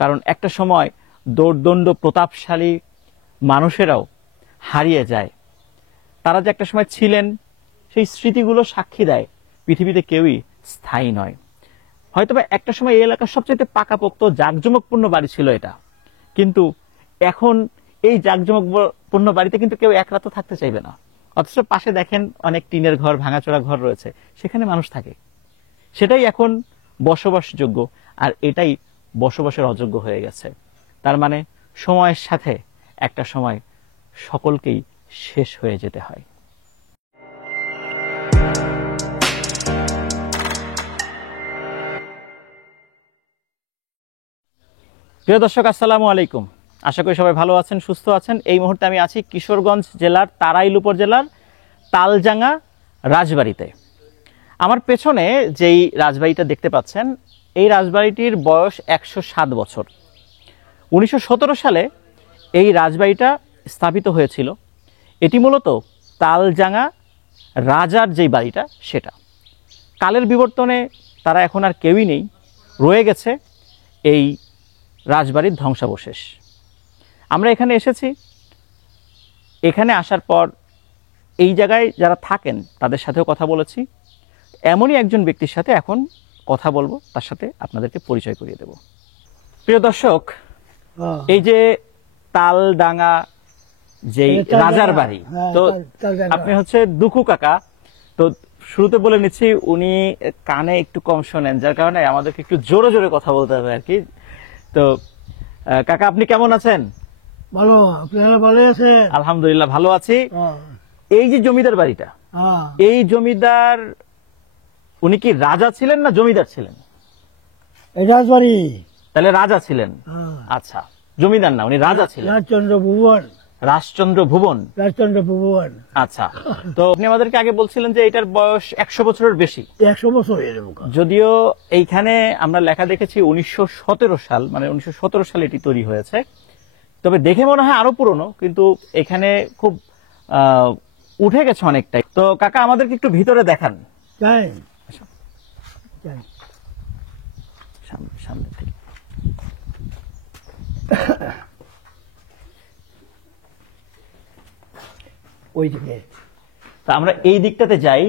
কারণ একটা সময় দোর্দণ্ড প্রতাপশালী মানুষেরাও হারিয়ে যায়। তারা যে একটা সময় ছিলেন সেই স্মৃতিগুলো সাক্ষী দেয় পৃথিবীতে কেউই স্থায়ী নয়। হয়তোবা একটা সময় এই এলাকার সবচেয়ে পাকাপোক্ত জাঁকজমকপূর্ণ বাড়ি ছিল এটা, কিন্তু এখন এই জাঁকজমকপূর্ণ বাড়িতে কিন্তু কেউ এক রাতও থাকতে চাইবে না। অথচ পাশে দেখেন অনেক টিনের ঘর, ভাঙাচোরা ঘর রয়েছে, সেখানে মানুষ থাকে। সেটাই এখন বসবাসযোগ্য, আর এটাই বসবাসের অযোগ্য হয়ে গেছে। তার মানে সময়ের সাথে একটা সময় সকলকেই শেষ হয়ে যেতে হয়। প্রিয় দর্শক, আসসালামু আলাইকুম। আশা করি সবাই ভালো আছেন, সুস্থ আছেন। এই মুহূর্তে আমি আছি কিশোরগঞ্জ জেলার তারাইল উপজেলার তালজাঙ্গা রাজবাড়িতে। আমার পেছনে যেই রাজবাড়িটা দেখতে পাচ্ছেন, এই রাজবাড়িটির বয়স 107 বছর। 1917 সালে এই রাজবাড়িটা স্থাপিত হয়েছিল। এটি মূলত তালজাঙ্গা রাজার যেই বাড়িটা সেটা। কালের বিবর্তনে তারা এখন আর কেউই নেই, রয়ে গেছে এই রাজবাড়ির ধ্বংসাবশেষ। আমরা এখানে এসেছি। এখানে আসার পর এই জায়গায় যারা থাকেন তাদের সাথেও কথা বলেছি। এমনই একজন ব্যক্তির সাথে এখন কথা বলবো, তার সাথে আপনাদেরকে পরিচয় করিয়ে দেব। প্রিয় দর্শক, এই যে তালডাঙ্গা যেই রাজার বাড়ি, তো আপনি হচ্ছে দুখু কাকা। তো শুরুতে বলে নিচ্ছি, উনি কানে একটু কম শোনেন, যার কারণে আমাদেরকে একটু জোরে জোরে কথা বলতে হবে আর কি। তো কাকা, আপনি কেমন আছেন? ভালো, আপনারা ভালো আছেন? আলহামদুলিল্লাহ ভালো আছি। এই যে জমিদার বাড়িটা, এই জমিদার উনি কি রাজা ছিলেন না জমিদার ছিলেন? রাজবাড়ি। তাহলে রাজা ছিলেন। আচ্ছা, জমিদার না, উনি রাজা ছিলেন। রাজচন্দ্র ভুবন। রাজচন্দ্র ভুবন। রাজচন্দ্র ভুবন। আচ্ছা, তো আপনি আমাদেরকে আগে বলছিলেন যে এটার বয়স 100 বছরের বেশি। 100 বছর। যদিও এইখানে আমরা লেখা দেখেছি 1917 সাল, মানে 1917 সালে এটি তৈরি হয়েছে। তবে দেখে মনে হয় আরো পুরনো, কিন্তু এখানে খুব উঠে গেছে অনেকটাই। তো কাকা, আমাদেরকে একটু ভিতরে দেখান। সামনে থেকে ওই দিকে। তা আমরা এই দিকটাতে যাই।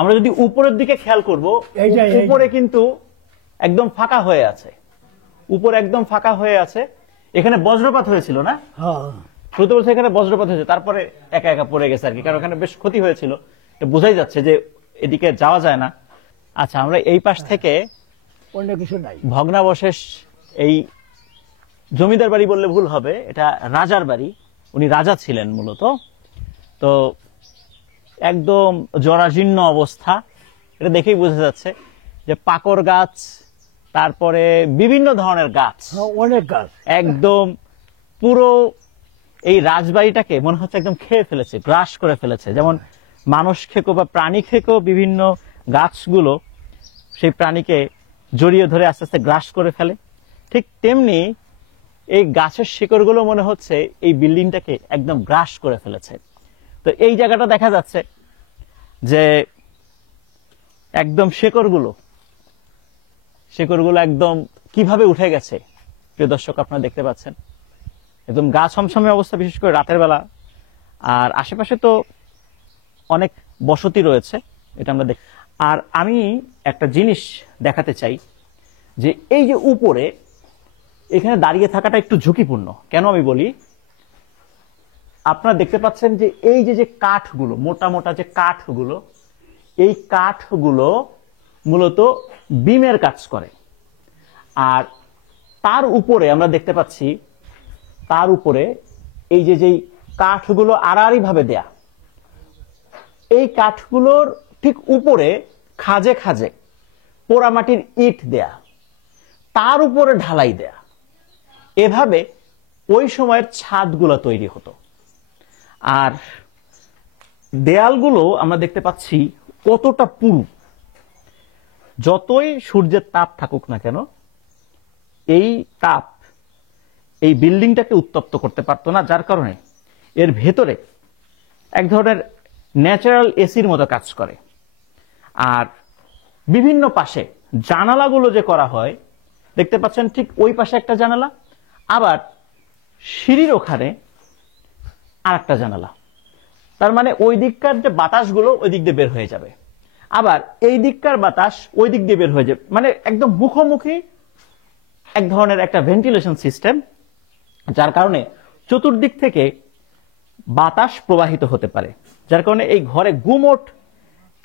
আমরা যদি উপরের দিকে খেয়াল করব, উপরে কিন্তু একদম ফাঁকা হয়ে আছে। উপরে একদম ফাঁকা হয়ে আছে। এখানে বজ্রপাত হয়েছিল না? শুরুতে বলছে এখানে বজ্রপাত হয়েছে, তারপরে একা একা পড়ে গেছে আর কি, কারণ ওখানে বেশ ক্ষতি হয়েছিল। বোঝাই যাচ্ছে যে এদিকে যাওয়া যায় না। আচ্ছা, আমরা এই পাশ থেকে অন্য কিছু নাই, ভগ্নাবশেষ। এই জমিদার বাড়ি বললে ভুল হবে, এটা রাজার বাড়ি। উনি রাজা ছিলেন মূলত। তো একদম জরাজীর্ণ অবস্থা, এটা দেখেই বোঝা যাচ্ছে যে পাকড় গাছ, তারপরে বিভিন্ন ধরনের গাছ, অনেক গাছ, একদম পুরো এই রাজবাড়িটাকে মনে হচ্ছে একদম খেয়ে ফেলেছে, গ্রাস করে ফেলেছে। যেমন মানুষ খেকো বা প্রাণী খেকো বিভিন্ন গাছগুলো সেই প্রাণীকে জড়িয়ে ধরে আস্তে আস্তে গ্রাস করে ফেলে, ঠিক তেমনি এই গাছের শিকড়গুলো মনে হচ্ছে এই বিল্ডিংটাকে একদম গ্রাস করে ফেলেছে। তো এই জায়গাটা দেখা যাচ্ছে যে একদম শেকড়গুলো একদম কিভাবে উঠে গেছে। প্রিয় দর্শক, আপনারা দেখতে পাচ্ছেন একদম গা ছমছমে অবস্থা, বিশেষ করে রাতের বেলা। আর আশেপাশে তো অনেক বসতি রয়েছে, এটা আমরা দেখ। আর আমি একটা জিনিস দেখাতে চাই যে এই যে উপরে এখানে দাঁড়িয়ে থাকাটা একটু ঝুঁকিপূর্ণ। কেন আমি বলি, আপনারা দেখতে পাচ্ছেন যে এই যে কাঠগুলো, মোটা মোটা যে কাঠগুলো, এই কাঠগুলো মূলত বিমের কাজ করে। আর তার উপরে আমরা দেখতে পাচ্ছি, তার উপরে এই যে কাঠগুলো আড়াআড়ি ভাবে দেয়া, এই কাঠগুলোর ঠিক উপরে খাজে খাজে পোড়ামাটির ইট দেয়া, তার উপরে ঢালাই দেয়া। এভাবে ওই সময়ের ছাদগুলো তৈরি হতো। আর দেয়ালগুলো আমরা দেখতে পাচ্ছি কতটা পুরু। যতই সূর্যের তাপ থাকুক না কেন, এই তাপ এই বিল্ডিংটাকে উত্তপ্ত করতে পারতো না, যার কারণে এর ভেতরে এক ধরনের ন্যাচারাল এসির মতো কাজ করে। আর বিভিন্ন পাশে জানালাগুলো যে করা হয়, দেখতে পাচ্ছেন ঠিক ওই পাশে একটা জানালা, আবার সিঁড়ির ওখানে আর একটা জানালা। তার মানে ওই দিককার যে বাতাসগুলো ওই দিক দিয়ে বের হয়ে যাবে, আবার এই দিককার বাতাস ওই দিক দিয়ে বের হয়ে যাবে, মানে একদম মুখোমুখি এক ধরনের একটা ভেন্টিলেশন সিস্টেম, যার কারণে চতুর্দিক থেকে বাতাস প্রবাহিত হতে পারে, যার কারণে এই ঘরে গুমোট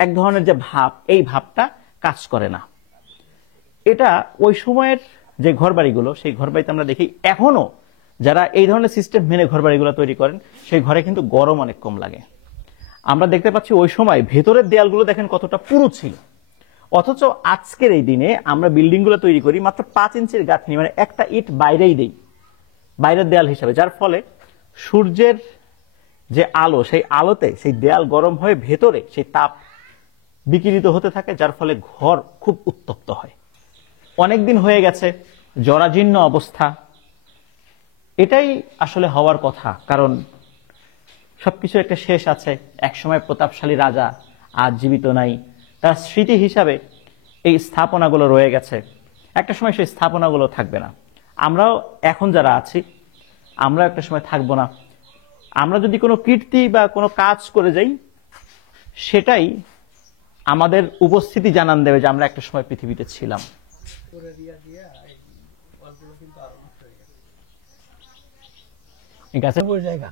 এক ধরনের যে ভাব, এই ভাবটা কাজ করে না। এটা ওই সময়ের যে ঘরবাড়িগুলো, সেই ঘরবাড়িতে আমরা দেখি এখনো যারা এই ধরনের সিস্টেম মেনে ঘরবাড়িগুলো তৈরি করেন, সেই ঘরে কিন্তু গরম অনেক কম লাগে। আমরা দেখতে পাচ্ছি ওই সময় ভেতরের দেয়ালগুলো দেখেন কতটা পুরু ছিল, অথচ আজকের এই দিনে আমরা বিল্ডিংগুলো তৈরি করি মাত্র 5 ইঞ্চির গাঁথনি, মানে একটা ইট বাইরেই দেই, বাইরের দেয়াল হিসাবে, যার ফলে সূর্যের যে আলো, সেই আলোতে সেই দেয়াল গরম হয়ে ভেতরে সেই তাপ বিকিরিত হতে থাকে, যার ফলে ঘর খুব উত্তপ্ত হয়। অনেকদিন হয়ে গেছে, জরাজীর্ণ অবস্থা। এটাই আসলে হওয়ার কথা, কারণ সবকিছু একটা শেষ আছে। একসময় প্রতাপশালী রাজা আজ জীবিত নাই, তার স্মৃতি হিসাবে এই স্থাপনাগুলো রয়ে গেছে, একটা সময় সেই স্থাপনাগুলো থাকবে না। আমরাও এখন যারা আছি, আমরা একটা সময় থাকবো না। আমরা যদি কোনো কীর্তি বা কোনো কাজ করে যাই, সেটাই আমাদের উপস্থিতি জানান দেবে যে আমরা একটা সময় পৃথিবীতে ছিলাম। ঠিক আছে, পড়ে জায়গা,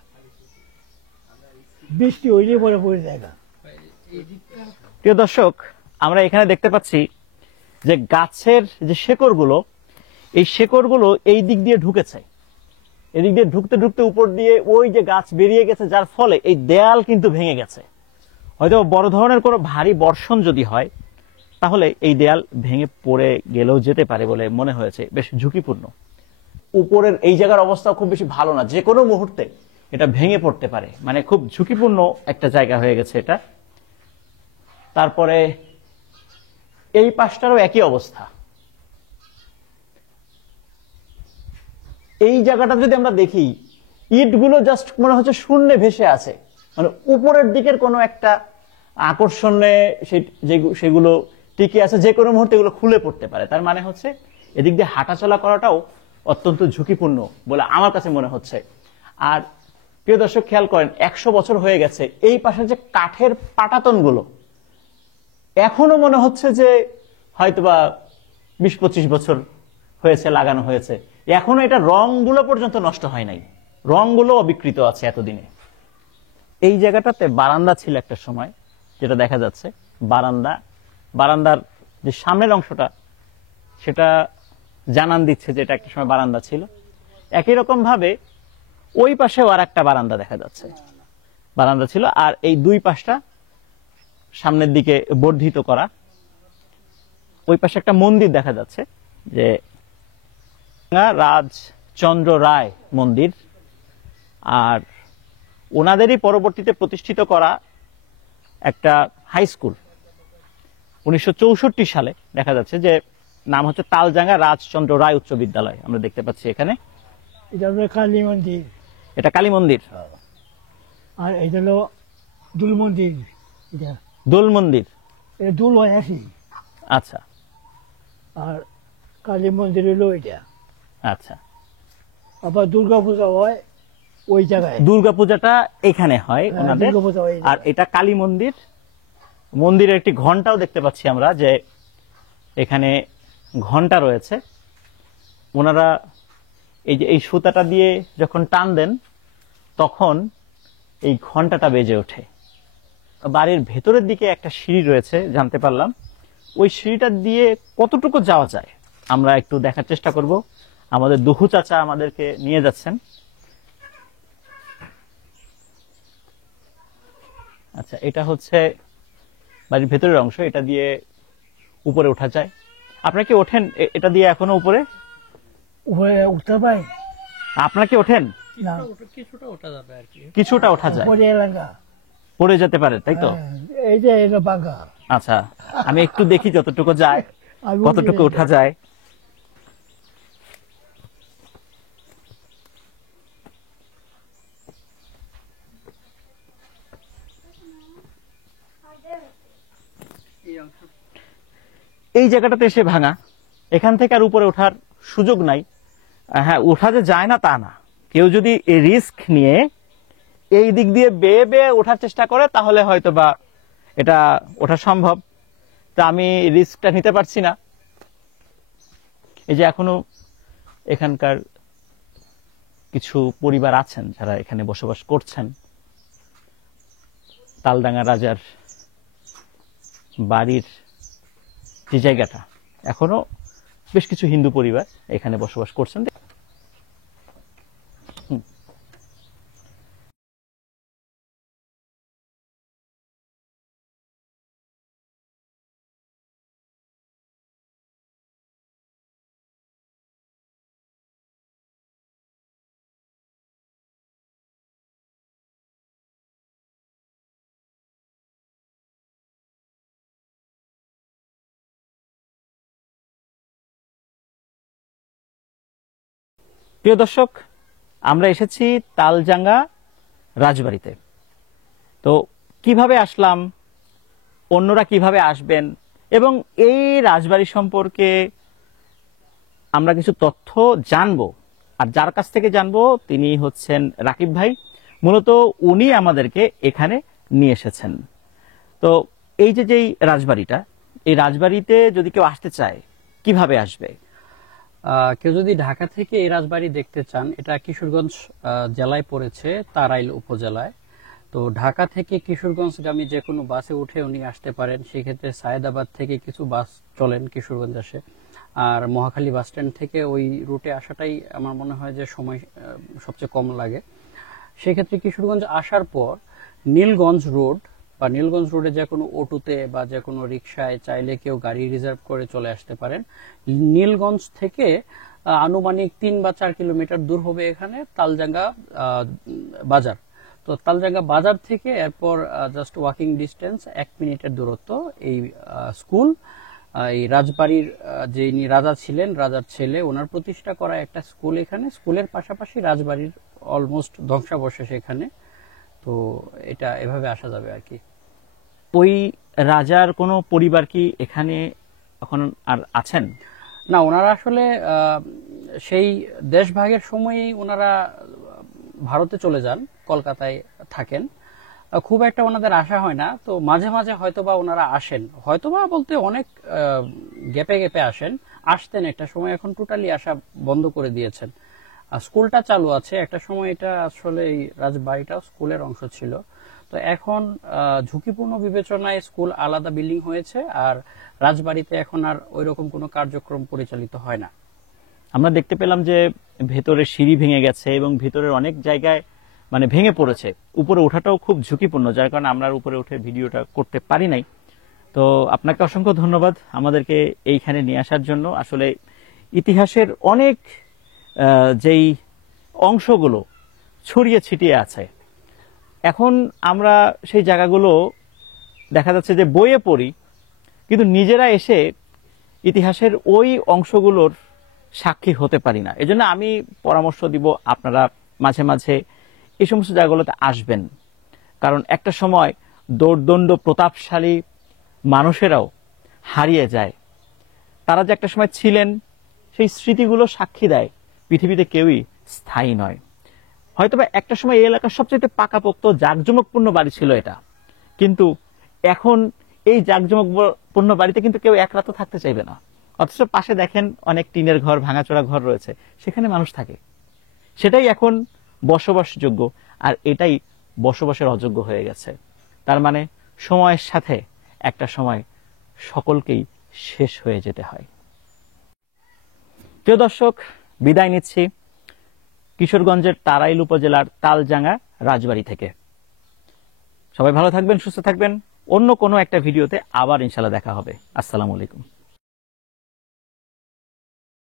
বৃষ্টি হইলে পড়ে জায়গা। প্রিয় দর্শক, আমরা এখানে দেখতে পাচ্ছি যে গাছের যে শেকড়গুলো, এই শেকড়গুলো এই দিক দিয়ে ঢুকেছে, এদিক দিয়ে ঢুকতে ঢুকতে উপর দিয়ে ওই যে গাছ বেরিয়ে গেছে, যার ফলে এই দেয়াল কিন্তু ভেঙে গেছে। হয়তো বড় ধরনের কোনো ভারী বর্ষণ যদি হয়, তাহলে এই দেয়াল ভেঙে পড়ে গেলেও যেতে পারে বলে মনে হয়েছে, বেশ ঝুঁকিপূর্ণ। উপরের এই জায়গার অবস্থা খুব বেশি ভালো না, যে কোনো মুহূর্তে এটা ভেঙে পড়তে পারে, মানে খুব ঝুঁকিপূর্ণ একটা জায়গা হয়ে গেছে এটা। তারপরে এই পাশটারও একই অবস্থা। এই জায়গাটা যদি আমরা দেখি, ইটগুলো জাস্ট মনে হচ্ছে শূন্যে ভেসে আছে, মানে উপরের দিকের কোনো একটা আকর্ষণে সেগুলো টিকে আছে, যে কোনো মুহূর্তে এগুলো খুলে পড়তে পারে। তার মানে হচ্ছে এদিক দিয়ে হাঁটাচলা করাটাও অত্যন্ত ঝুঁকিপূর্ণ বলে আমার কাছে মনে হচ্ছে। আর প্রিয় দর্শক, খেয়াল করেন, 100 বছর হয়ে গেছে, এই পাশে যে কাঠের পাটাতনগুলো এখনো মনে হচ্ছে যে হয়তোবা 20-25 বছর হয়েছে লাগানো হয়েছে, এখনো এটা রংগুলো পর্যন্ত নষ্ট হয় নাই, রংগুলো অবিকৃত আছে এতদিনে। এই জায়গাটাতে বারান্দা ছিল একটা সময়, যেটা দেখা যাচ্ছে বারান্দার যে সামনের অংশটা, সেটা জানান দিচ্ছে যে এটা একটা সময় বারান্দা ছিল। একই রকম ভাবে ওই পাশেও আর একটা বারান্দা দেখা যাচ্ছে, বারান্দা ছিল। আর এই দুই পাশটা সামনের দিকে বর্ধিত করা। ওই পাশে একটা মন্দির দেখা যাচ্ছে, যে রাজচন্দ্র রায় মন্দির, আর ওনাদেরই পরবর্তীতে প্রতিষ্ঠিত করা একটা হাই স্কুল 1964 সালে দেখা যাচ্ছে, যে নাম হচ্ছে তালজাঙ্গা রাজচন্দ্র রায় উচ্চ বিদ্যালয়। আমরা দেখতে পাচ্ছি এখানে, এটা হলো কালী মন্দির, এটা কালী মন্দির, আর এটা হলো দুল মন্দির। এটা দোল মন্দির, এটা দুল হয় আসি, আচ্ছা আর কালী মন্দির হলো এটা। আচ্ছা। আবার দুর্গা পূজা হয় ওই জায়গায়, দুর্গাপূজাটা এখানে হয় ওনাদের। দুর্গাপূজা হয় এই আর এটা কালী মন্দির। মন্দিরের একটি ঘন্টাও দেখতে পাচ্ছি আমরা, যে এখানে ঘন্টা রয়েছে। ওনারা এই যে এই সুতাটা দিয়ে যখন টান দেন, তখন এই ঘন্টাটা বেজে ওঠে। বাড়ির ভেতরের দিকে একটা সিঁড়ি রয়েছে জানতে পারলাম, ওই সিঁড়িটা দিয়ে কতটুকু যাওয়া যায় আমরা একটু দেখার চেষ্টা করব। আমাদের দুহু চাচা আমাদেরকে নিয়ে যাচ্ছেন। আচ্ছা, এটা হচ্ছে বাড়ির ভেতরের অংশ, এটা দিয়ে উপরে ওঠা যায়। আপনারা কি ওঠেন এটা দিয়ে এখনো উপরে? উপরে উঠতে পাই আপনারা কি ওঠেন? না, কিছুটা ওঠা যাবে আর কি। কিছুটা ওঠা যায়, উপরে এলাকা পড়ে যেতে পারে, তাই তো? এই যে এটা বাঙ্গা। আচ্ছা, আমি একটু দেখি যতটুকু যায়, আমি কতটুকু ওঠা যায়। এই জায়গাটাতে এসে ভাঙা, এখান থেকে আর উপরে ওঠার সুযোগ নাই। হ্যাঁ, ওঠা যে যায় না তা না, কেউ যদি রিস্ক নিয়ে এই দিক দিয়ে বেয়ে বেয়ে ওঠার চেষ্টা করে তাহলে হয়তো বা এটা ওঠা সম্ভব। তা আমি রিস্কটা নিতে পারছি না। এই যে এখনো এখানকার কিছু পরিবার আছেন যারা এখানে বসবাস করছেন। তালডাঙ্গা রাজার বাড়ির যে জায়গাটা, এখনো বেশ কিছু হিন্দু পরিবার এখানে বসবাস করছেন। প্রিয় দর্শক, আমরা এসেছি তালজাঙ্গা রাজবাড়িতে। তো কিভাবে আসলাম, অন্যরা কিভাবে আসবেন, এবং এই রাজবাড়ি সম্পর্কে আমরা কিছু তথ্য জানবো। আর যার কাছ থেকে জানবো তিনি হচ্ছেন রাকিব ভাই। মূলত উনি আমাদেরকে এখানে নিয়ে এসেছেন। তো এই যে যেই রাজবাড়িটা, এই রাজবাড়িতে যদি কেউ আসতে চায় কিভাবে আসবে? কেউ যদি ঢাকা থেকে এই রাজবাড়ি দেখতে চান, এটা কিশোরগঞ্জ জেলায় পড়েছে, তারাইল উপজেলায়। তো ঢাকা থেকে কিশোরগঞ্জগামী যে কোনো বাসে উঠে উনি আসতে পারেন। সেক্ষেত্রে সায়েদাবাদ থেকে কিছু বাস চলেন কিশোরগঞ্জ আসে, আর মহাখালী বাস স্ট্যান্ড থেকে ওই রুটে আসাটাই আমার মনে হয় যে সময় সবচেয়ে কম লাগে। সেক্ষেত্রে কিশোরগঞ্জ আসার পর নীলগঞ্জ রোড বা নীলগঞ্জ রোডে যে কোনো অটোতে বা যে কোনো রিক্সায় চাইলে কেউ গাড়ি রিজার্ভ করে চলে আসতে পারেন। নীলগঞ্জ থেকে আনুমানিক 3 বা 4 কিলোমিটার দূর হবে এখানে তালজাঙ্গা বাজার। তো তালজাঙ্গা বাজার থেকে এরপর জাস্ট ওয়াকিং ডিস্টেন্স 1 মিনিটের দূরত্ব এই স্কুল। এই রাজবাড়ির যিনি রাজা ছিলেন, রাজার ছেলে, ওনার প্রতিষ্ঠা করা একটা স্কুল এখানে। স্কুলের পাশাপাশি রাজবাড়ির অলমোস্ট ধ্বংসাবশেষ এখানে। তো এটা এভাবে আসা যাবে আর কি। ওই রাজার কোনো পরিবার কি এখানে এখন আর আছেন? না, ওনারা আসলে সেই দেশভাগের সময়ই ওনারা ভারতে চলে যান, কলকাতায় থাকেন। খুব একটা ওনাদের আসা হয় না। তো মাঝে মাঝে হয়তোবা ওনারা আসেন, হয়তোবা বলতে অনেক গ্যাপে গ্যাপে আসেন। আসতেন একটা সময়, এখন টোটালি আসা বন্ধ করে দিয়েছেন। স্কুলটা চালু আছে, একটা সময় এটা আসলে এই রাজবাড়িটা স্কুলের অংশ ছিল। তো এখন ঝুঁকিপূর্ণ বিবেচনায় স্কুল আলাদা বিল্ডিং হয়েছে, আর রাজবাড়িতে এখন আর ওইরকম কোনো কার্যক্রম পরিচালিত হয় না। আমরা দেখতে পেলাম যে ভেতরে সিঁড়ি ভেঙে গেছে এবং ভেতরের অনেক জায়গায় মানে ভেঙে পড়েছে। উপরে ওঠাটাও খুব ঝুঁকিপূর্ণ, যার কারণে আমরা উপরে উঠে ভিডিওটা করতে পারি নাই। তো আপনাকে অসংখ্য ধন্যবাদ আমাদেরকে এইখানে নিয়ে আসার জন্য। আসলে ইতিহাসের অনেক যেই অংশগুলো ছড়িয়ে ছিটিয়ে আছে, এখন আমরা সেই জায়গাগুলো দেখা যাচ্ছে যে বইয়ে পড়ি, কিন্তু নিজেরা এসে ইতিহাসের ওই অংশগুলোর সাক্ষী হতে পারি না। এজন্য আমি পরামর্শ দিব আপনারা মাঝে মাঝে এই সমস্ত জায়গাগুলোতে আসবেন। কারণ একটা সময় দৌর্দণ্ড প্রতাপশালী মানুষেরাও হারিয়ে যায়। তারা যে একটা সময় ছিলেন, সেই স্মৃতিগুলো সাক্ষী দেয় পৃথিবীতে কেউই স্থায়ী নয়। হয়তোবা একটা সময় এই এলাকার সবচেয়ে পাকাপোক্ত জাঁকজমকপূর্ণ বাড়ি ছিল এটা, কিন্তু এখন এই জাঁকজমকপূর্ণ বাড়িতে কিন্তু কেউ এক রাতও থাকতে চাইবে না। অথচ পাশে দেখেন অনেক টিনের ঘর, ভাঙাচোরা ঘর রয়েছে, সেখানে মানুষ থাকে। সেটাই এখন বসবাসযোগ্য, আর এটাই বসবাসের অযোগ্য হয়ে গেছে। তার মানে সময়ের সাথে একটা সময় সকলকেই শেষ হয়ে যেতে হয়। প্রিয় দর্শক, বিদায় নিচ্ছি কিশোরগঞ্জের তারাইল উপজেলার তালজাঙ্গা রাজবাড়ি থেকে। সবাই ভালো থাকবেন, সুস্থ থাকবেন। অন্য কোনো একটা ভিডিওতে আবার ইনশাল্লাহ দেখা হবে। আসসালামু আলাইকুম।